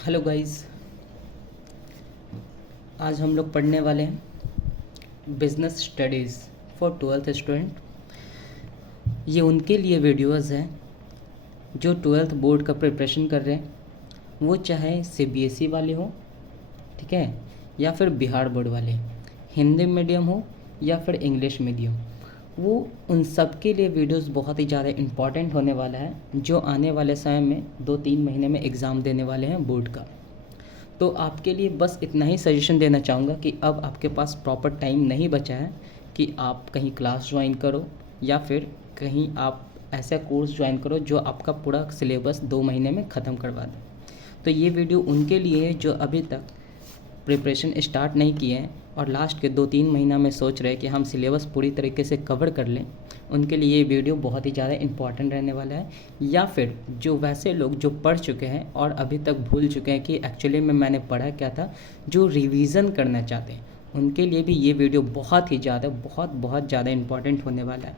Hello guys, आज हम लोग पढ़ने वाले हैं business studies for twelfth student. ये उनके लिए वीडियोस हैं जो ट्वेल्थ बोर्ड का प्रिपरेशन कर रहे हैं, वो चाहे सीबीएसई वाले हो, ठीक है, या फिर बिहार बोर्ड वाले, हिंदी मीडियम हो या फिर इंग्लिश मीडियम। वो उन सब के लिए वीडियोस बहुत ही ज़्यादा इम्पॉर्टेंट होने वाला है, जो आने वाले समय में 2-3 महीने में एग्ज़ाम देने वाले हैं बोर्ड का। तो आपके लिए बस इतना ही सजेशन देना चाहूँगा कि अब आपके पास प्रॉपर टाइम नहीं बचा है कि आप कहीं क्लास ज्वाइन करो या फिर कहीं आप ऐसा कोर्स ज्वाइन करो जो आपका पूरा सिलेबस 2 महीने में ख़त्म करवा दे। तो ये वीडियो उनके लिए है जो अभी तक प्रिपरेशन स्टार्ट नहीं किए हैं और लास्ट के 2-3 महीना में सोच रहे हैं कि हम सिलेबस पूरी तरीके से कवर कर लें। उनके लिए ये वीडियो बहुत ही ज़्यादा इम्पॉर्टेंट रहने वाला है। या फिर जो वैसे लोग जो पढ़ चुके हैं और अभी तक भूल चुके हैं कि एक्चुअली में मैंने पढ़ा क्या था, जो रिवीज़न करना चाहते हैं, उनके लिए भी ये वीडियो बहुत ही ज़्यादा बहुत ज़्यादा इम्पॉर्टेंट होने वाला है।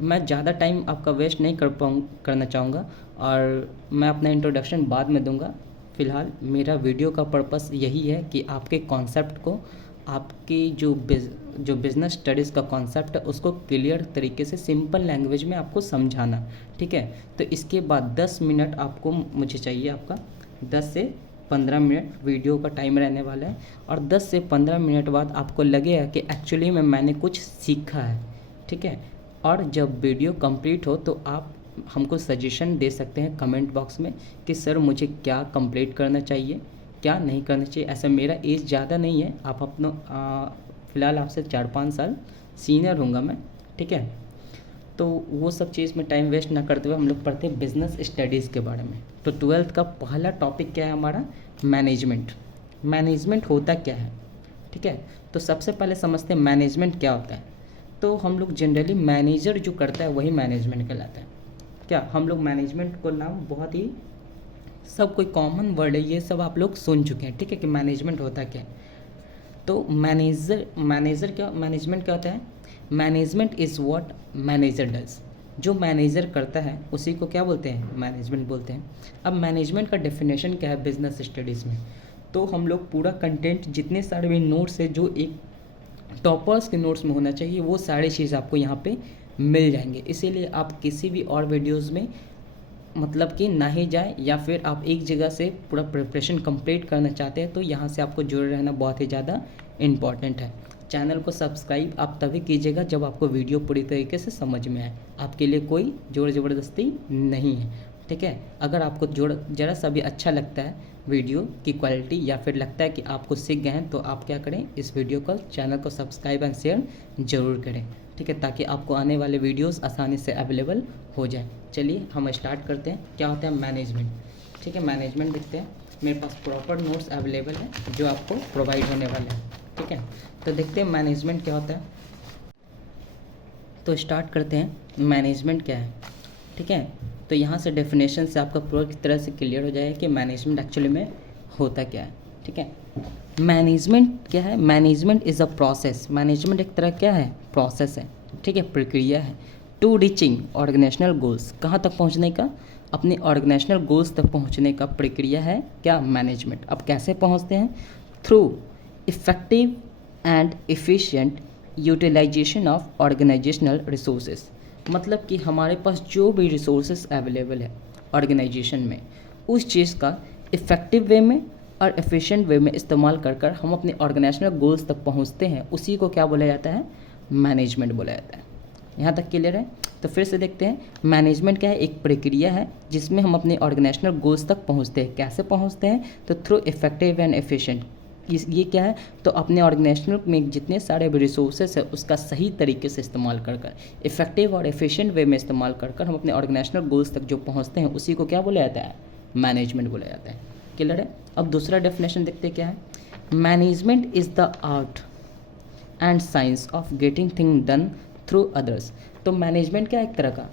मैं ज़्यादा टाइम आपका वेस्ट नहीं करना चाहूँगा और मैं अपना इंट्रोडक्शन बाद में दूंगा। फ़िलहाल मेरा वीडियो का पर्पस यही है कि आपके कॉन्सेप्ट को, आपकी जो बिज़नेस स्टडीज़ का कॉन्सेप्ट है उसको क्लियर तरीके से सिंपल लैंग्वेज में आपको समझाना, ठीक है। तो इसके बाद 10 मिनट आपको मुझे चाहिए, आपका 10 से 15 मिनट वीडियो का टाइम रहने वाला है। और 10 से 15 मिनट बाद आपको लगेगा कि एक्चुअली में मैंने कुछ सीखा है, ठीक है। और जब वीडियो कंप्लीट हो तो आप हमको सजेशन दे सकते हैं कमेंट बॉक्स में कि सर मुझे क्या कंप्लीट करना चाहिए, क्या नहीं करना चाहिए। ऐसा मेरा एज ज़्यादा नहीं है, आप अपना फ़िलहाल आपसे 4-5 साल सीनियर होऊंगा मैं, ठीक है। तो वो सब चीज़ में टाइम वेस्ट ना करते हुए हम लोग पढ़ते हैं बिज़नेस स्टडीज़ के बारे में। तो ट्वेल्थ का पहला टॉपिक क्या है हमारा? मैनेजमेंट। मैनेजमेंट होता क्या है, ठीक है। तो सबसे पहले समझते हैं मैनेजमेंट क्या होता है। तो हम लोग जनरली मैनेजर जो करता है वही मैनेजमेंट कहलाता है। क्या हम लोग मैनेजमेंट को नाम बहुत ही सब कोई कॉमन वर्ड है, ये सब आप लोग सुन चुके हैं, ठीक है, कि मैनेजमेंट होता क्या है। तो मैनेजमेंट क्या होता है? Management is what manager does. जो मैनेजर करता है उसी को क्या बोलते हैं? मैनेजमेंट बोलते हैं। अब मैनेजमेंट का डेफिनेशन क्या है बिजनेस स्टडीज़ में? तो हम लोग पूरा कंटेंट, जितने सारे भी नोट्स है जो एक टॉपर्स के नोट्स में होना चाहिए, वो सारी चीज़ आपको यहाँ पे मिल जाएंगे। इसीलिए आप किसी भी और वीडियोस में मतलब कि ना ही जाए, या फिर आप एक जगह से पूरा प्रिपरेशन कंप्लीट करना चाहते हैं तो यहाँ से आपको जुड़े रहना बहुत ही ज़्यादा इम्पॉर्टेंट है। चैनल को सब्सक्राइब आप तभी कीजिएगा जब आपको वीडियो पूरी तरीके से समझ में आए। आपके लिए कोई जोर ज़बरदस्ती नहीं है, ठीक है। अगर आपको ज़रा सा भी अच्छा लगता है वीडियो की क्वालिटी, या फिर लगता है कि आप कुछ सीख गए हैं, तो आप क्या करें, इस वीडियो को, चैनल को सब्सक्राइब एंड शेयर ज़रूर करें, ठीक है, ताकि आपको आने वाले वीडियोस आसानी से अवेलेबल हो जाए। चलिए हम स्टार्ट करते हैं। क्या होता है मैनेजमेंट, ठीक है। मैनेजमेंट देखते हैं, मेरे पास प्रॉपर नोट्स अवेलेबल है जो आपको प्रोवाइड होने वाले हैं, ठीक है। तो देखते हैं मैनेजमेंट क्या होता है। तो स्टार्ट करते हैं मैनेजमेंट क्या है, ठीक है। तो यहाँ से डेफिनेशन से आपका पूरी तरह से क्लियर हो जाएगा कि मैनेजमेंट एक्चुअली में होता क्या है, ठीक है। मैनेजमेंट क्या है? Management is a process. Management एक तरह क्या है? प्रोसेस है, ठीक है, प्रक्रिया है। टू रीचिंग ऑर्गेनाइजेशनल गोल्स, कहाँ तक पहुँचने का? अपने ऑर्गेनाइजेशनल गोल्स तक पहुँचने का प्रक्रिया है क्या? मैनेजमेंट। अब कैसे पहुँचते हैं? Through effective and efficient utilization of organizational resources. मतलब कि हमारे पास जो भी रिसोर्सेज अवेलेबल है ऑर्गेनाइजेशन में, उस चीज़ का इफ़ेक्टिव वे में और एफिशिएंट वे में इस्तेमाल कर कर हम अपने ऑर्गेनाइजेशनल गोल्स तक पहुंचते हैं। उसी को क्या बोला जाता है? मैनेजमेंट बोला जाता है। यहाँ तक क्लियर है? तो फिर से देखते हैं, मैनेजमेंट क्या है? एक प्रक्रिया है जिसमें हम अपने ऑर्गेनाइजेशनल गोल्स तक पहुँचते हैं। कैसे पहुँचते हैं? तो थ्रू इफेक्टिव एंड एफिशिएंट। ये क्या है? तो अपने ऑर्गेनाइजेशनल में जितने सारे भी रिसोर्सेस है उसका सही तरीके से इस्तेमाल कर कर, इफेक्टिव और एफिशिएंट वे में इस्तेमाल कर कर हम अपने ऑर्गेनाइजेशनल गोल्स तक जो पहुँचते हैं उसी को क्या बोला जाता है? मैनेजमेंट बोला जाता है। क्लियर है? अब दूसरा डेफिनेशन देखते हैं क्या है। Management is the art and science of getting thing done through others. तो मैनेजमेंट क्या एक तरह का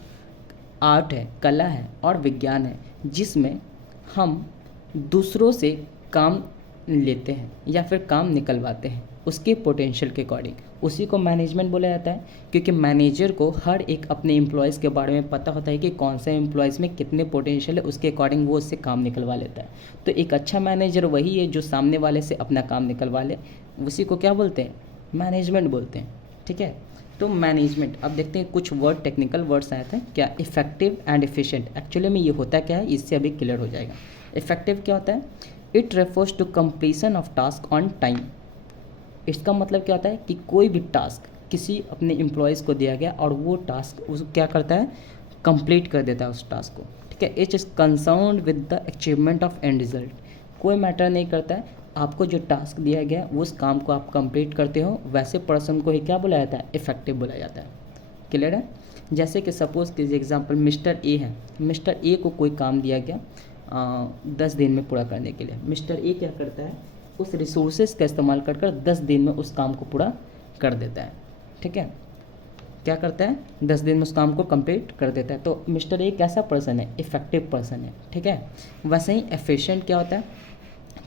आर्ट है, कला है और विज्ञान है, जिसमें हम दूसरों से काम लेते हैं या फिर काम निकलवाते हैं उसके पोटेंशियल के अकॉर्डिंग, उसी को मैनेजमेंट बोला जाता है, क्योंकि मैनेजर को हर एक अपने एम्प्लॉयज़ के बारे में पता होता है कि कौन सा एम्प्लॉयज़ में कितने पोटेंशियल है, उसके अकॉर्डिंग वो उससे काम निकलवा लेता है। तो एक अच्छा मैनेजर वही है जो सामने वाले से अपना काम निकलवा ले, उसी को क्या बोलते हैं, मैनेजमेंट बोलते हैं। ठीक है, तो मैनेजमेंट। अब देखते हैं कुछ वर्ड, टेक्निकल वर्ड्स आए थे क्या, इफेक्टिव एंड एफिशिएंट। एक्चुअली में ये होता क्या है, इससे अभी क्लियर हो जाएगा। इफेक्टिव क्या होता है, it refers to completion of task on time. इसका मतलब क्या होता है कि कोई भी टास्क किसी अपने एम्प्लॉयज़ को दिया गया और वो टास्क उस क्या करता है, कंप्लीट कर देता है उस टास्क को। ठीक है, it is concerned with the achievement of and result. कोई मैटर नहीं करता है, आपको जो टास्क दिया गया उस काम को आप कंप्लीट करते हो, वैसे पर्सन को ही क्या बोला जाता है, इफेक्टिव बोला जाता है। क्लियर है। जैसे कि सपोज़ कीजिए एग्जांपल मिस्टर ए है, मिस्टर ए को कोई काम दिया गया 10 दिन में पूरा करने के लिए। मिस्टर ए क्या करता है, उस रिसोर्सेज का इस्तेमाल कर 10 दिन में उस काम को पूरा कर देता है। ठीक है, क्या करता है, 10 दिन में उस काम को कंप्लीट कर देता है। तो मिस्टर ए कैसा पर्सन है, इफेक्टिव पर्सन है। ठीक है, वैसे ही एफिशिएंट क्या होता है,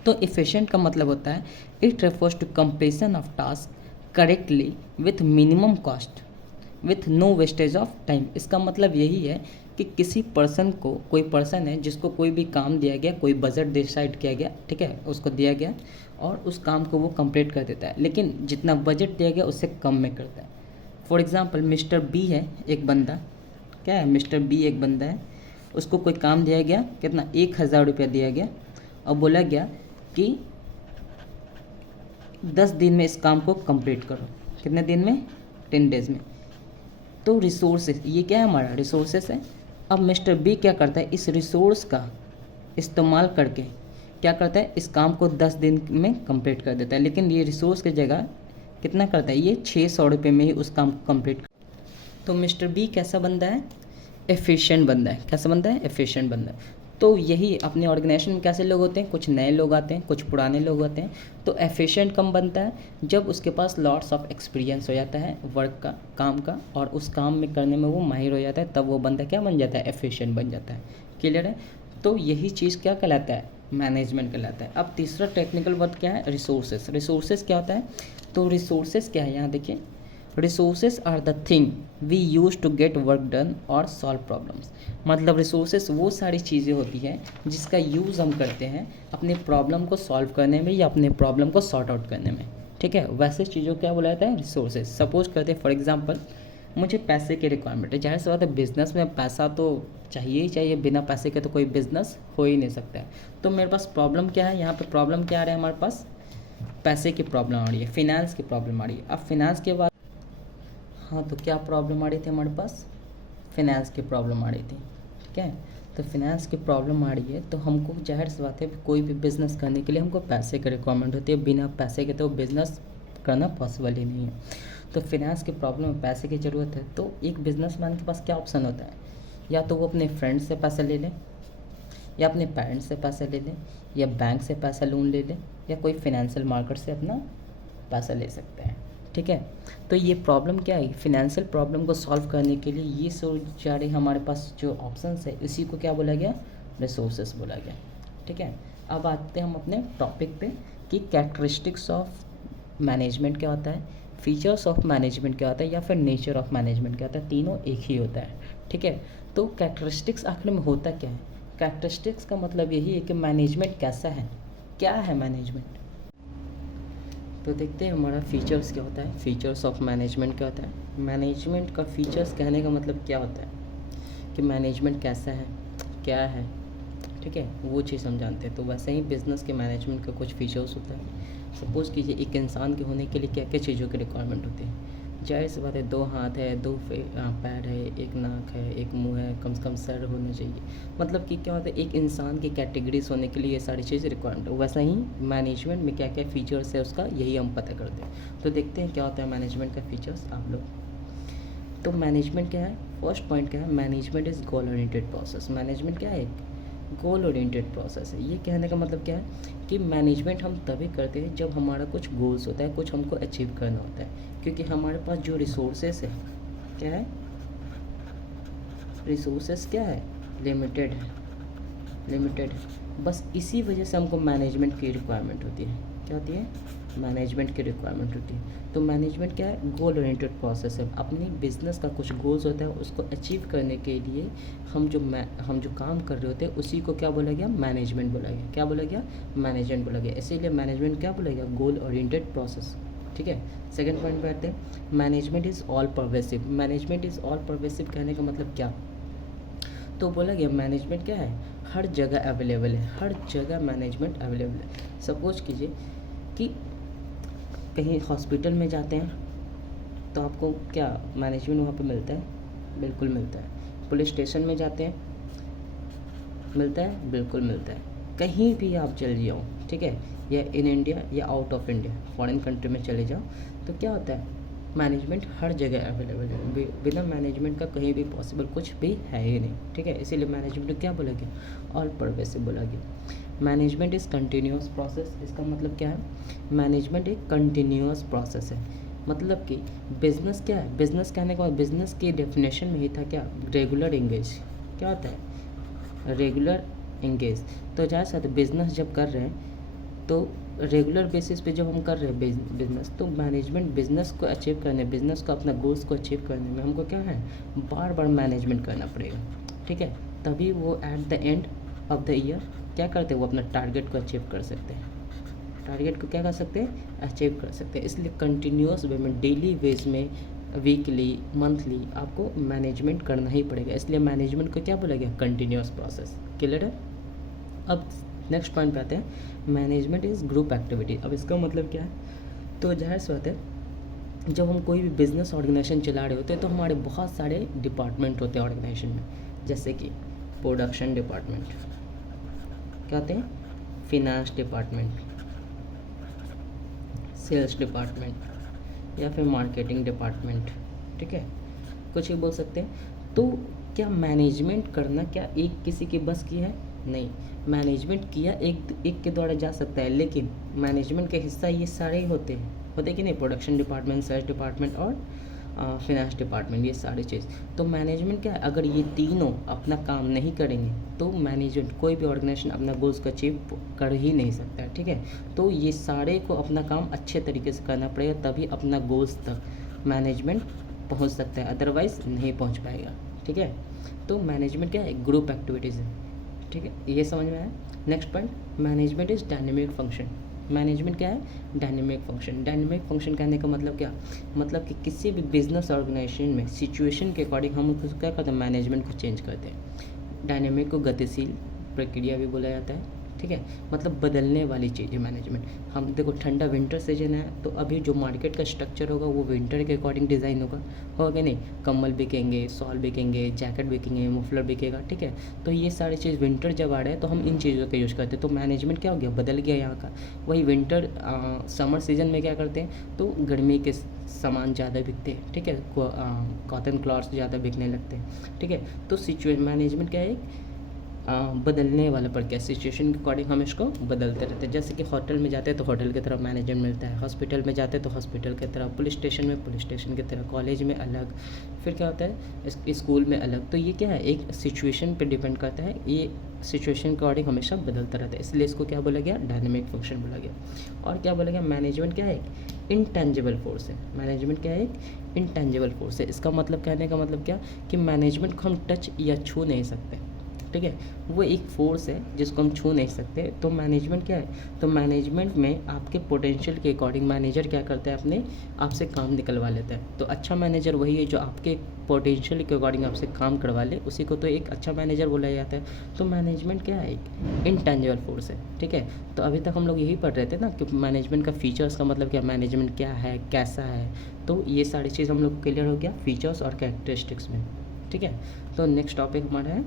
तो एफिशिएंट का मतलब होता है it refers to completion of task correctly with minimum cost with no wastage of time. इसका मतलब यही है कि किसी पर्सन को, कोई पर्सन है जिसको कोई भी काम दिया गया, कोई बजट डिसाइड किया गया, ठीक है, उसको दिया गया और उस काम को वो कंप्लीट कर देता है, लेकिन जितना बजट दिया गया उससे कम में करता है। फॉर एग्जांपल मिस्टर बी है एक बंदा, क्या है, मिस्टर बी एक बंदा है, उसको कोई काम दिया गया, कितना, 1000 रुपया दिया गया और बोला गया कि 10 दिन में इस काम को कंप्लीट करो। कितने दिन में, 10 डेज़ में। तो रिसोर्सेज, ये क्या है, हमारा रिसोर्सेज है। अब मिस्टर बी क्या करता है, इस रिसोर्स का इस्तेमाल करके क्या करता है, इस काम को 10 दिन में कंप्लीट कर देता है, लेकिन ये रिसोर्स की जगह कितना करता है, ये 600 रुपये में ही उस काम को कंप्लीट। तो मिस्टर बी कैसा बंदा है, एफिशिएंट बंदा है। कैसा बंदा है, एफिशिएंट बंदा है। तो यही अपने ऑर्गेनाइजेशन में कैसे लोग होते हैं, कुछ नए लोग आते हैं, कुछ पुराने लोग होते हैं। तो एफिशिएंट कम बनता है जब उसके पास लॉट्स ऑफ एक्सपीरियंस हो जाता है वर्क का, काम का, और उस काम में करने में वो माहिर हो जाता है, तब वो बंदा क्या बन जाता है, एफिशिएंट बन जाता है। क्लियर है। तो यही चीज़ क्या कहलाता है, मैनेजमेंट कहलाता है। अब तीसरा टेक्निकल वर्ड क्या है, रिसोर्सेज। रिसोर्सेज क्या होता है, तो रिसोर्सेज क्या है, यहाँ देखिए, resources are the thing we use to get work done और सॉल्व प्रॉब्लम्स। मतलब रिसोर्सेज वो सारी चीज़ें होती हैं जिसका यूज़ हम करते हैं अपने प्रॉब्लम को सॉल्व करने में या अपने प्रॉब्लम को सॉर्ट आउट करने में। ठीक है, वैसे चीज़ों को क्या बोला जाता है, रिसोर्सेज। सपोज करते हैं फॉर एग्जांपल मुझे पैसे की रिक्वायरमेंट है, जाहिर सी बात है बिज़नेस में पैसा तो चाहिए ही चाहिए, बिना पैसे के तो कोई बिज़नेस हो ही नहीं सकता है। तो मेरे पास प्रॉब्लम क्या है, यहाँ पे प्रॉब्लम क्या आ रहा है, हमारे पास पैसे की प्रॉब्लम आ रही है, फिनेंस की प्रॉब्लम आ रही है। अब फिनेंस के बाद, हाँ, तो क्या प्रॉब्लम आ रही थी हमारे पास, फिनेंस की प्रॉब्लम आ रही थी। ठीक है, तो फिनेंस की प्रॉब्लम आ रही है, तो हमको जाहिर सी बात है कोई भी बिज़नेस करने के लिए हमको पैसे की रिक्वायरमेंट होती है, बिना पैसे के तो बिज़नेस करना पॉसिबल ही नहीं है। तो फिनेंस की प्रॉब्लम में पैसे की ज़रूरत है, तो एक बिजनेसमैन के पास क्या ऑप्शन होता है, या तो वो अपने फ्रेंड से पैसा ले ले, या अपने पेरेंट्स से पैसा ले ले, या बैंक से पैसा लोन ले ले, या कोई फिनेंशियल मार्केट से अपना पैसा ले सकते हैं। ठीक है, तो ये प्रॉब्लम क्या है, फिनेंशियल प्रॉब्लम को सॉल्व करने के लिए ये सारे हमारे पास जो ऑप्शंस है, इसी को क्या बोला गया, रिसोर्सेज बोला गया। ठीक है, अब आते हैं हम अपने टॉपिक पे कि कैरेक्टरिस्टिक्स ऑफ मैनेजमेंट क्या होता है, फीचर्स ऑफ मैनेजमेंट क्या होता है, या फिर नेचर ऑफ मैनेजमेंट क्या होता है, तीनों एक ही होता है। ठीक है, तो कैरेक्टरिस्टिक्स आखिर में होता क्या है, कैरेक्टरिस्टिक्स का मतलब यही है कि मैनेजमेंट कैसा है, क्या है मैनेजमेंट। तो देखते हैं हमारा फीचर्स क्या होता है, फीचर्स ऑफ मैनेजमेंट क्या होता है। मैनेजमेंट का फीचर्स कहने का मतलब क्या होता है कि मैनेजमेंट कैसा है, क्या है। ठीक है, वो चीज़ हम जानते हैं। तो वैसे ही बिज़नेस के मैनेजमेंट का कुछ फीचर्स होता है। सपोज़ कीजिए एक इंसान के होने के लिए क्या क्या चीज़ों की रिक्वायरमेंट होती है। जाहिर सी बात है, 2 हाथ है, 2 पैर है, एक नाक है, एक मुंह है, कम से कम सर होना चाहिए। मतलब कि क्या होता है, एक इंसान की कैटेगरीज होने के लिए ये सारी चीज़ रिक्वायरमेंट है। वैसा ही मैनेजमेंट में क्या क्या फ़ीचर्स है उसका, यही हम पता करते हैं। तो देखते हैं क्या होता है मैनेजमेंट का फ़ीचर्स आप लोग। तो मैनेजमेंट क्या है, फर्स्ट पॉइंट क्या है, management is goal oriented process. Management क्या है, गोल ओरिएंटेड प्रोसेस है। ये कहने का मतलब क्या है कि मैनेजमेंट हम तभी करते हैं जब हमारा कुछ गोल्स होता है, कुछ हमको अचीव करना होता है। क्योंकि हमारे पास जो रिसोर्सेस है, क्या है, रिसोर्सेस क्या है, लिमिटेड है, लिमिटेड है। बस इसी वजह से हमको मैनेजमेंट की रिक्वायरमेंट होती है। क्या होती है? मैनेजमेंट की रिक्वायरमेंट होती है। तो मैनेजमेंट क्या है? गोल ओरिएंटेड प्रोसेस है। अपनी बिजनेस का कुछ गोल्स होता है, उसको अचीव करने के लिए हम जो काम कर रहे होते हैं उसी को क्या बोला गया? मैनेजमेंट बोला गया। क्या बोला गया? मैनेजमेंट बोला गया। इसीलिए मैनेजमेंट क्या बोला गया? Goal oriented process. ठीक है। सेकेंड पॉइंट पे आते हैं, management is all pervasive. Management is all pervasive कहने का मतलब क्या? तो बोला गया मैनेजमेंट क्या है? हर जगह अवेलेबल है, हर जगह मैनेजमेंट अवेलेबल है। सपोज कीजिए कि कहीं हॉस्पिटल में जाते हैं तो आपको क्या मैनेजमेंट वहाँ पे मिलता है? बिल्कुल मिलता है। पुलिस स्टेशन में जाते हैं, मिलता है? बिल्कुल मिलता है। कहीं भी आप चले जाओ, ठीक है, या इन इंडिया या out of India, foreign country में चले जाओ, तो क्या होता है? मैनेजमेंट हर जगह अवेलेबल है। बिना मैनेजमेंट का कहीं भी पॉसिबल कुछ भी है ही नहीं। ठीक है, इसीलिए मैनेजमेंट को क्या बोला गया? ऑल परवेसिव बोला गया। Management is continuous process. इसका मतलब क्या है? मैनेजमेंट एक कंटिन्यूअस प्रोसेस है। मतलब कि बिजनेस क्या है? बिजनेस कहने का बिजनेस की डेफिनेशन में ही था क्या? Regular engage. क्या होता है? Regular engage. तो जैसा बिजनेस जब कर रहे हैं तो रेगुलर बेसिस पे जब हम कर रहे हैं बिजनेस, तो मैनेजमेंट बिजनेस को अचीव करने, बिजनेस को अपना गोल्स को अचीव करने में हमको क्या है? बार बार मैनेजमेंट करना पड़ेगा। ठीक है, तभी वो at the end of the year क्या करते हैं? वो अपना टारगेट को अचीव कर सकते हैं। टारगेट को क्या कर सकते हैं? अचीव कर सकते हैं। इसलिए कंटिन्यूअस वे में, डेली बेस में, वीकली, मंथली आपको मैनेजमेंट करना ही पड़ेगा। इसलिए मैनेजमेंट को क्या बोला गया? Continuous process. क्लियर है? अब नेक्स्ट पॉइंट पे आते हैं, मैनेजमेंट इज़ ग्रुप एक्टिविटी। अब इसका मतलब क्या है? तो जाहिर सी बात है, जब हम कोई भी बिजनेस ऑर्गेनाइजेशन चला रहे होते हैं तो हमारे बहुत सारे डिपार्टमेंट होते हैं ऑर्गेनाइजेशन में, जैसे कि प्रोडक्शन डिपार्टमेंट, क्या होते हैं? फिनांस डिपार्टमेंट, सेल्स डिपार्टमेंट, या फिर मार्केटिंग डिपार्टमेंट। ठीक है, कुछ ही बोल सकते हैं। तो क्या मैनेजमेंट करना क्या एक किसी के बस की है? नहीं। मैनेजमेंट किया एक एक के द्वारा जा सकता है, लेकिन मैनेजमेंट के हिस्सा ये सारे ही होते कि नहीं? प्रोडक्शन डिपार्टमेंट, सेल्स डिपार्टमेंट और फिनांस डिपार्टमेंट, ये सारी चीज़। तो मैनेजमेंट क्या है? अगर ये तीनों अपना काम नहीं करेंगे तो मैनेजमेंट, कोई भी ऑर्गेनाइजेशन अपना गोल्स को अचीव कर ही नहीं सकता है। ठीक है, तो ये सारे को अपना काम अच्छे तरीके से करना पड़ेगा, तभी अपना गोल्स तक मैनेजमेंट पहुंच सकता है, अदरवाइज़ नहीं पहुंच पाएगा। ठीक है, तो मैनेजमेंट क्या है? ग्रुप एक्टिविटीज़ है। ठीक है, ये समझ में आया? Next point, management is dynamic function. Management क्या है? Dynamic function. डायनेमिक फंक्शन कहने का मतलब क्या? मतलब कि किसी भी बिजनेस ऑर्गेनाइजेशन में सिचुएशन के अकॉर्डिंग हम उसको क्या करते हैं? मैनेजमेंट को चेंज करते हैं। डायनेमिक को गतिशील प्रक्रिया भी बोला जाता है। ठीक है, मतलब बदलने वाली चीज़ है मैनेजमेंट। हम देखो, ठंडा विंटर सीजन है तो अभी जो मार्केट का स्ट्रक्चर होगा वो विंटर के अकॉर्डिंग डिज़ाइन होगा नहीं? कंबल बिकेंगे, शॉल बिकेंगे, जैकेट बिकेंगे, मफलर बिकेगा। ठीक है, तो ये सारी चीज़ विंटर जब आ रहा है तो हम इन चीज़ों का यूज़ करते हैं। तो मैनेजमेंट क्या हो गया? बदल गया यहाँ का। वही विंटर समर सीजन में क्या करते हैं? तो गर्मी के सामान ज़्यादा बिकते हैं। ठीक है, कॉटन क्लॉथ्स ज़्यादा बिकने लगते हैं। ठीक है, तो सिचुएशन मैनेजमेंट क्या है? बदलने वाला प्रक्रिया, सिचुएशन के अकॉर्डिंग हम इसको बदलते रहते हैं। जैसे कि होटल में जाते हैं तो होटल की तरफ मैनेजमेंट मिलता है, हॉस्पिटल में जाते हैं तो हॉस्पिटल की तरफ, पुलिस स्टेशन में पुलिस स्टेशन की तरह, कॉलेज में अलग, फिर क्या होता है स्कूल में अलग। तो ये क्या है? एक सिचुएशन पे डिपेंड करता है, ये सिचुएशन के अकॉर्डिंग हमेशा बदलता रहता है। इसलिए इसको क्या बोला गया? डायनेमिक फंक्शन बोला गया। और क्या बोला गया? मैनेजमेंट क्या है? इनटेंजिबल फोर्स है। मैनेजमेंट क्या है? एक इनटेंजिबल फोर्स है। इसका मतलब, कहने का मतलब क्या कि मैनेजमेंट को हम टच या छू नहीं सकते। ठीक है, वो एक फोर्स है जिसको हम छू नहीं सकते। तो मैनेजमेंट क्या है? तो मैनेजमेंट में आपके पोटेंशियल के अकॉर्डिंग मैनेजर क्या करता है? अपने आपसे काम निकलवा लेता है। तो अच्छा मैनेजर वही है जो आपके पोटेंशियल के अकॉर्डिंग आपसे काम करवा ले, उसी को तो एक अच्छा मैनेजर बोला जाता है। तो मैनेजमेंट क्या है? एक इनटेंजिबल फोर्स है। ठीक है, तो अभी तक हम लोग यही पढ़ रहे थे ना कि मैनेजमेंट का फीचर्स का मतलब क्या, मैनेजमेंट क्या है, कैसा है। तो ये सारी चीज़ हम लोग क्लियर हो गया फीचर्स और कैरेक्टरिस्टिक्स में। ठीक है, तो नेक्स्ट टॉपिक हमारा है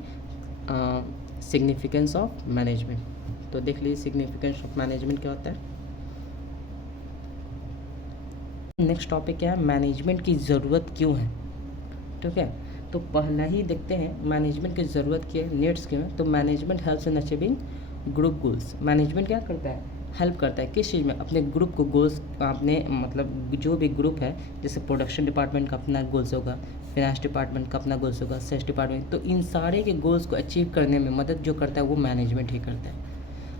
सिग्निफिकेंस ऑफ मैनेजमेंट। तो देख लीजिए सिग्निफिकेंस ऑफ मैनेजमेंट क्या होता है। नेक्स्ट टॉपिक क्या है? मैनेजमेंट की ज़रूरत क्यों है। ठीक है, तो पहला ही देखते हैं मैनेजमेंट की ज़रूरत क्या है, नीड्स क्यों है। तो management helps in achieving group goals. Management क्या करता है? हेल्प करता है किस चीज़ में? अपने ग्रुप को गोल्स, अपने मतलब जो भी ग्रुप है, जैसे प्रोडक्शन डिपार्टमेंट का अपना गोल्स होगा, फिनांस डिपार्टमेंट का अपना गोल्स होगा, सेल्स डिपार्टमेंट, तो इन सारे के गोल्स को अचीव करने में मदद जो करता है वो मैनेजमेंट ही करता है।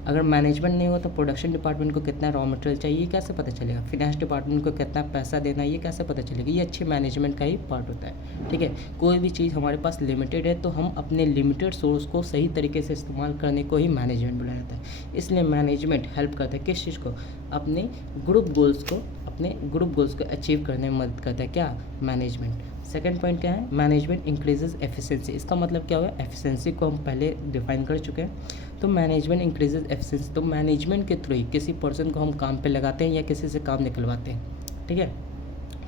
अगर मैनेजमेंट नहीं हो तो प्रोडक्शन डिपार्टमेंट को कितना रॉ मटेरियल चाहिए ये कैसे पता चलेगा, फिनेंस डिपार्टमेंट को कितना पैसा देना ये कैसे पता चलेगा, ये अच्छे मैनेजमेंट का ही पार्ट होता है। ठीक है, कोई भी चीज़ हमारे पास लिमिटेड है तो हम अपने लिमिटेड सोर्स को सही तरीके से इस्तेमाल करने को ही मैनेजमेंट बुलाया जाता है। इसलिए मैनेजमेंट हेल्प करता है किस चीज़ को, अपने ग्रुप गोल्स को अचीव करने में मदद करता है। क्या, मैनेजमेंट। सेकंड पॉइंट क्या है, मैनेजमेंट इंक्रीजेज एफिशिएंसी। इसका मतलब क्या हुआ, एफिशिएंसी को हम पहले डिफाइन कर चुके हैं। तो मैनेजमेंट इंक्रीजेज एफिशिएंसी, तो मैनेजमेंट के थ्रू ही किसी पर्सन को हम काम पे लगाते हैं या किसी से काम निकलवाते हैं। ठीक है,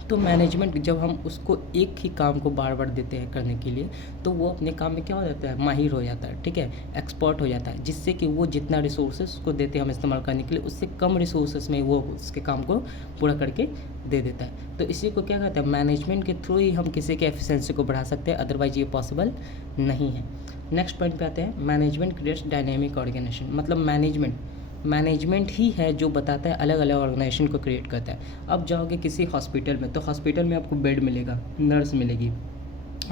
तो मैनेजमेंट जब हम उसको एक ही काम को बार बार देते हैं करने के लिए तो वो अपने काम में क्या हो जाता है, माहिर हो जाता है। ठीक है, एक्सपर्ट हो जाता है, जिससे कि वो जितना रिसोर्सेज उसको देते हैं हम इस्तेमाल करने के लिए उससे कम रिसोर्सेज में वो उसके काम को पूरा करके दे देता है। तो इसी को क्या कहते हैं, मैनेजमेंट के थ्रू ही हम किसी के एफिशिएंसी को बढ़ा सकते हैं, अदरवाइज ये पॉसिबल नहीं है। नेक्स्ट पॉइंट पे आते हैं, मैनेजमेंट क्रिएट्स डायनेमिक ऑर्गेनाइजेशन। मतलब मैनेजमेंट ही है जो बताता है, अलग अलग ऑर्गेनाइजेशन को क्रिएट करता है। अब जाओगे किसी हॉस्पिटल में तो हॉस्पिटल में आपको बेड मिलेगा, नर्स मिलेगी,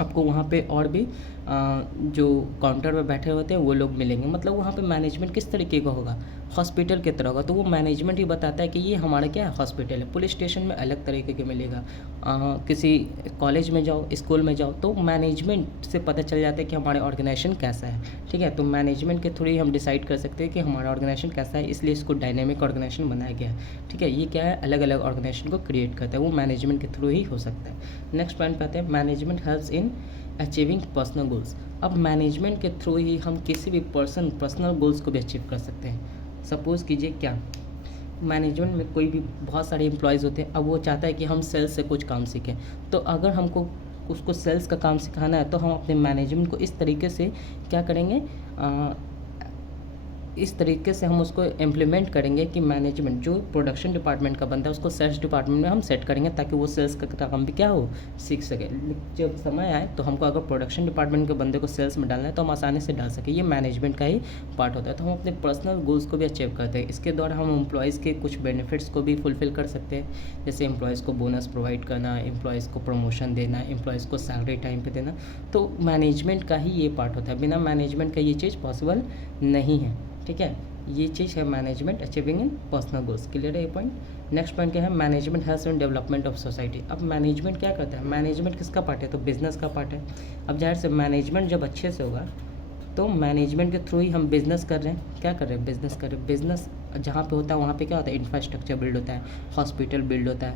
आपको वहाँ पे और भी जो काउंटर पे बैठे होते हैं वो लोग मिलेंगे। मतलब वहाँ पे मैनेजमेंट किस तरीके का होगा, हॉस्पिटल की तरह होगा। तो वो मैनेजमेंट ही बताता है कि ये हमारा क्या है, हॉस्पिटल है। पुलिस स्टेशन में अलग तरीके के मिलेगा, किसी कॉलेज में जाओ, स्कूल में जाओ, तो मैनेजमेंट से पता चल जाता है कि हमारा ऑर्गेनाइजेशन कैसा है। ठीक है, तो मैनेजमेंट के थ्रू ही हम डिसाइड कर सकते हैं कि हमारा ऑर्गेनाइजेशन कैसा है, इसलिए इसको डायनेमिक ऑर्गेनाइजेशन बनाया गया है। ठीक है, ये क्या है, अलग अलग ऑर्गेनाइजेशन को क्रिएट करता है, वो मैनेजमेंट के थ्रू ही हो सकता है। नेक्स्ट पॉइंट पे आते हैं, management helps in achieving personal goals. अब मैनेजमेंट के थ्रू ही हम किसी भी पर्सनल गोल्स को भी अचीव कर सकते हैं। सपोज़ कीजिए क्या, मैनेजमेंट में कोई भी बहुत सारे एम्प्लॉयज़ होते हैं, अब वो चाहता है कि हम सेल्स से कुछ काम सीखें, तो अगर हमको उसको सेल्स का काम सिखाना है तो हम अपने मैनेजमेंट को इस तरीके से क्या करेंगे, इस तरीके से हम उसको इम्प्लीमेंट करेंगे कि मैनेजमेंट जो प्रोडक्शन डिपार्टमेंट का बंदा है उसको सेल्स डिपार्टमेंट में हम सेट करेंगे ताकि वो सेल्स का काम भी क्या हो, सीख सके। जब समय आए तो हमको अगर प्रोडक्शन डिपार्टमेंट के बंदे को सेल्स में डालना है तो हम आसानी से डाल सकें, ये मैनेजमेंट का ही पार्ट होता है। तो हम अपने पर्सनल गोल्स को भी अचीव करते हैं। इसके द्वारा हम एम्प्लॉयज़ के कुछ बेनिफिट्स को भी फुलफ़िल कर सकते हैं, जैसे एम्प्लॉयज़ को बोनस प्रोवाइड करना, एम्प्लॉयज़ को प्रमोशन देना, एम्प्लॉयज़ को सैलरी टाइम पर देना। तो मैनेजमेंट का ही ये पार्ट होता है, बिना मैनेजमेंट का ये चीज़ पॉसिबल नहीं है। ठीक है, ये चीज़ है मैनेजमेंट अचीविंग इन पर्सनल गोल्स। क्लियर है ये पॉइंट। नेक्स्ट पॉइंट क्या है, management helps in development of society. अब मैनेजमेंट क्या करता है, मैनेजमेंट किसका पार्ट है, तो बिज़नेस का पार्ट है। अब जाहिर से मैनेजमेंट जब अच्छे से होगा तो मैनेजमेंट के थ्रू ही हम बिज़नेस कर रहे हैं, क्या कर रहे हैं, बिज़नेस कर रहे हैं। बिज़नेस जहाँ पे होता है वहाँ पे क्या होता है, इंफ्रास्ट्रक्चर बिल्ड होता है, हॉस्पिटल बिल्ड होता है,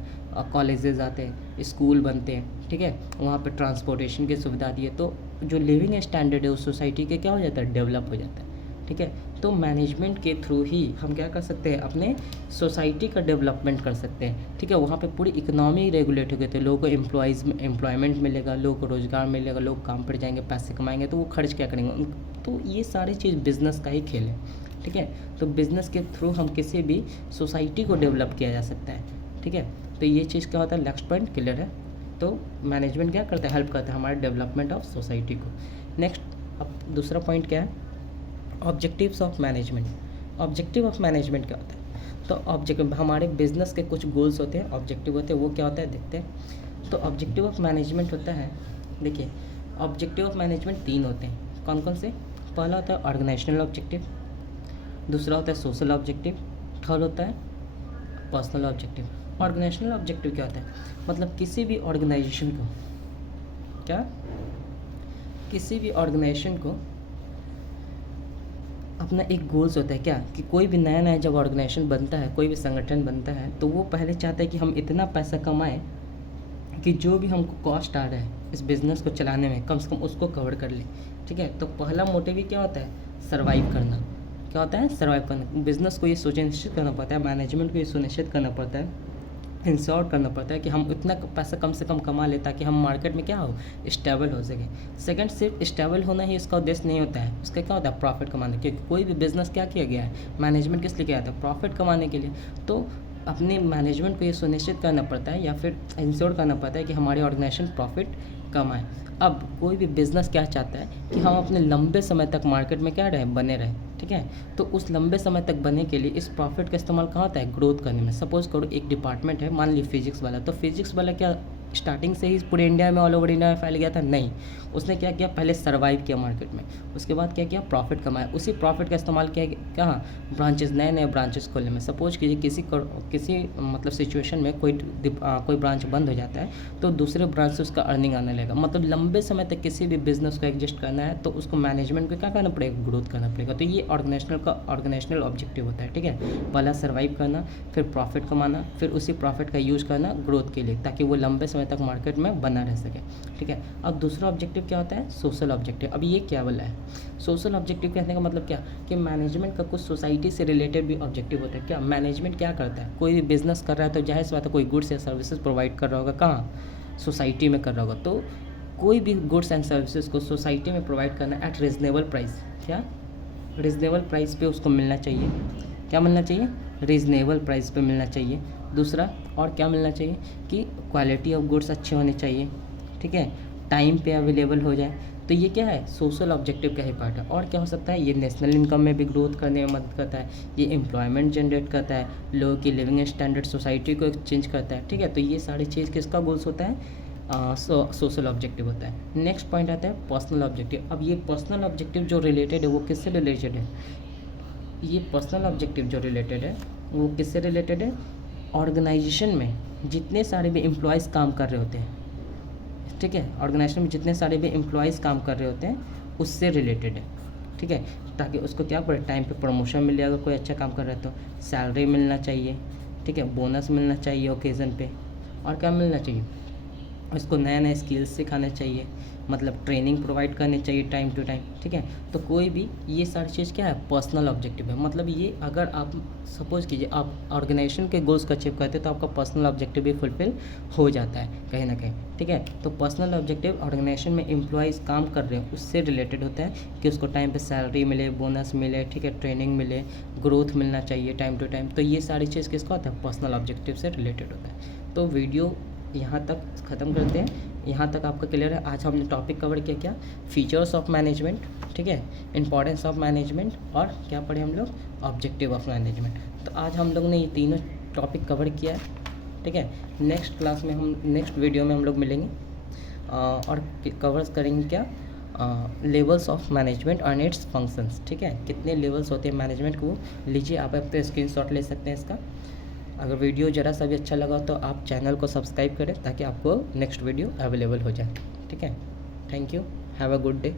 कॉलेजेस आते हैं, स्कूल बनते हैं। ठीक है, वहाँ पे ट्रांसपोर्टेशन की सुविधा दी है, तो जो लिविंग स्टैंडर्ड है उस सोसाइटी के क्या हो जाता है, डेवलप हो जाता है। ठीक है, तो मैनेजमेंट के थ्रू ही हम क्या कर सकते हैं, अपने सोसाइटी का डेवलपमेंट कर सकते हैं। ठीक है, वहाँ पे पूरी इकोनॉमी रेगुलेट हो गई, तो लोगों को एम्प्लॉयमेंट मिलेगा, लोगों को रोज़गार मिलेगा, लोग काम पर जाएंगे, पैसे कमाएंगे, तो वो खर्च क्या करेंगे। तो ये सारी चीज़ बिज़नेस का ही खेल है। ठीक है, तो बिज़नेस के थ्रू हम किसी भी सोसाइटी को डेवलप किया जा सकता है। ठीक है, तो ये चीज़ क्या होता है, नेक्स्ट पॉइंट क्लियर है। तो मैनेजमेंट क्या करता है, हेल्प करता है हमारे डेवलपमेंट ऑफ सोसाइटी को। नेक्स्ट, अब दूसरा पॉइंट क्या है, objectives of management. Objective of management क्या होता है, तो ऑब्जेक्टिव हमारे बिजनेस के कुछ गोल्स होते हैं, ऑब्जेक्टिव होते हैं, वो क्या होता है देखते हैं। तो ऑब्जेक्टिव ऑफ मैनेजमेंट होता है, देखिए ऑब्जेक्टिव ऑफ मैनेजमेंट 3 होते हैं, कौन कौन से, पहला होता है ऑर्गेनाइजेशनल ऑब्जेक्टिव, दूसरा होता है सोशल ऑब्जेक्टिव, थर्ड होता है पर्सनल ऑब्जेक्टिव। ऑर्गेनाइजेशनल ऑब्जेक्टिव क्या होता है, मतलब किसी भी ऑर्गेनाइजेशन को अपना एक गोल्स होता है क्या, कि कोई भी नया नया जब ऑर्गेनाइजेशन बनता है, कोई भी संगठन बनता है, तो वो पहले चाहता है कि हम इतना पैसा कमाएं कि जो भी हमको कॉस्ट आ रहा है इस बिज़नेस को चलाने में कम से कम उसको कवर कर ले। ठीक है, तो पहला मोटिव ही क्या होता है, सर्वाइव करना। क्या होता है, सर्वाइव करना। बिज़नेस को ये सुनिश्चित करना पड़ता है, मैनेजमेंट को ये सुनिश्चित करना पड़ता है, इंश्योर करना पड़ता है कि हम इतना पैसा कम से कम कमा ले ताकि हम मार्केट में क्या हो, स्टेबल हो सके। सेकंड, सिर्फ स्टेबल होना ही इसका उद्देश्य नहीं होता है, उसका क्या होता है, प्रॉफिट कमाना। क्योंकि कोई भी बिज़नेस क्या किया गया है, मैनेजमेंट किस लिए किया जाता है, प्रॉफिट कमाने के लिए। तो अपने मैनेजमेंट को ये सुनिश्चित करना पड़ता है या फिर इंश्योर करना पड़ता है कि हमारी ऑर्गेनाइजेशन प्रॉफिट कमाए। अब कोई भी बिज़नेस क्या चाहता है कि हम अपने लंबे समय तक मार्केट में क्या रहें, बने रहें। ठीक है, तो उस लंबे समय तक बनने के लिए इस प्रॉफिट का इस्तेमाल कहाँ होता है, ग्रोथ करने में। सपोज़ करो एक डिपार्टमेंट है, मान ली फिजिक्स वाला, तो फिजिक्स वाला क्या स्टार्टिंग से ही पूरे इंडिया में, ऑल ओवर इंडिया में फैल गया था? नहीं। उसने क्या किया, पहले सर्वाइव किया मार्केट में, उसके बाद क्या किया, प्रॉफिट कमाया। उसी प्रॉफिट का इस्तेमाल किया कहाँ, ब्रांचेस, नए नए ब्रांचेस खोलने में। सपोज कीजिए किसी मतलब सिचुएशन में कोई ब्रांच बंद हो जाता है तो दूसरे ब्रांच से उसका अर्निंग आने लगेगा। मतलब लंबे समय तक किसी भी बिजनेस को एग्जिस्ट करना है तो उसको मैनेजमेंट को क्या करना पड़ेगा, ग्रोथ करना पड़ेगा। तो ये ऑर्गेनाइजेशनल ऑब्जेक्टिव होता है, ठीक है। पहला सर्वाइव करना, फिर प्रॉफिट कमाना, फिर उसी प्रॉफिट का यूज़ करना ग्रोथ के लिए, ताकि वो लंबे समय तक मार्केट में बना रह सके, ठीक है। अब दूसरा ऑब्जेक्टिव क्या होता है, सोशल ऑब्जेक्टिव। अब ये क्या बोला है, सोशल ऑब्जेक्टिव कहने का मतलब क्या, कि मैनेजमेंट का कुछ सोसाइटी से रिलेटेड भी ऑब्जेक्टिव होता है। क्या मैनेजमेंट क्या करता है, कोई भी बिजनेस कर रहा है तो जाहिर सी बात है कोई गुड्स या सर्विसेज प्रोवाइड कर रहा होगा, कहाँ, सोसाइटी में कर रहा होगा। तो कोई भी गुड्स एंड सर्विसेज को सोसाइटी में प्रोवाइड करना एट रीजनेबल प्राइस, क्या, रीजनेबल प्राइस पे उसको मिलना चाहिए। क्या मिलना चाहिए, रीजनेबल प्राइस पे मिलना चाहिए। दूसरा और क्या मिलना चाहिए, कि क्वालिटी ऑफ गुड्स अच्छे होने चाहिए, ठीक है, टाइम पे अवेलेबल हो जाए। तो ये क्या है, सोशल ऑब्जेक्टिव का ही पार्ट है। और क्या हो सकता है, ये नेशनल इनकम में भी ग्रोथ करने में मदद करता है, ये एम्प्लॉयमेंट जनरेट करता है, लोगों की लिविंग स्टैंडर्ड सोसाइटी को चेंज करता है, ठीक है। तो ये सारी चीज़ किसका गोल्स होता है, सोशल ऑब्जेक्टिव होता है। नेक्स्ट पॉइंट आता है पर्सनल ऑब्जेक्टिव। अब ये पर्सनल ऑब्जेक्टिव जो रिलेटेड है वो किससे रिलेटेड है, ये पर्सनल ऑब्जेक्टिव जो रिलेटेड है वो किससे रिलेटेड है, ऑर्गेनाइजेशन में जितने सारे भी एम्प्लॉयज़ काम कर रहे होते हैं, ठीक है, ऑर्गेनाइजेशन में जितने सारे भी एम्प्लॉयज़ काम कर रहे होते हैं उससे रिलेटेड है, ठीक है। ताकि उसको क्या पड़े, टाइम पे प्रमोशन मिले, अगर कोई अच्छा काम कर रहा है तो सैलरी मिलना चाहिए, ठीक है, बोनस मिलना चाहिए ओकेज़न पे, और क्या मिलना चाहिए, उसको नए नए स्किल्स सिखाने चाहिए, मतलब ट्रेनिंग प्रोवाइड करनी चाहिए टाइम टू टाइम, ठीक है। तो कोई भी ये सारी चीज़ क्या है, पर्सनल ऑब्जेक्टिव है। मतलब ये अगर आप सपोज कीजिए आप ऑर्गेनाइजेशन के गोल्स को अचीव करते हैं तो आपका पर्सनल ऑब्जेक्टिव भी फुलफिल हो जाता है कहीं ना कहीं, ठीक है। तो पर्सनल ऑब्जेक्टिव ऑर्गेनाइजेशन में एम्प्लॉयज़ काम कर रहे हैं उससे रिलेटेड होता है, कि उसको टाइम पे सैलरी मिले, बोनस मिले, ठीक है, ट्रेनिंग मिले, ग्रोथ मिलना चाहिए टाइम टू टाइम। तो ये सारी चीज़ किसका होता है, पर्सनल ऑब्जेक्टिव से रिलेटेड होता है। तो वीडियो यहाँ तक ख़त्म करते हैं। यहाँ तक आपका क्लियर है। आज हमने टॉपिक कवर किया, क्या, फीचर्स ऑफ मैनेजमेंट, ठीक है, इंपॉर्टेंस ऑफ मैनेजमेंट, और क्या पढ़े हम लोग, ऑब्जेक्टिव ऑफ मैनेजमेंट। तो आज हम लोग ने ये तीनों टॉपिक कवर किया है, ठीक है। नेक्स्ट क्लास में नेक्स्ट वीडियो में हम लोग मिलेंगे और कवर करेंगे क्या, लेवल्स ऑफ मैनेजमेंट और इट्स फंक्शंस, ठीक है। कितने लेवल्स होते हैं मैनेजमेंट को, लीजिए आप अपने स्क्रीनशॉट ले सकते हैं इसका। अगर वीडियो ज़रा सा भी अच्छा लगा तो आप चैनल को सब्सक्राइब करें ताकि आपको नेक्स्ट वीडियो अवेलेबल हो जाए, ठीक है। Thank you, have a good day.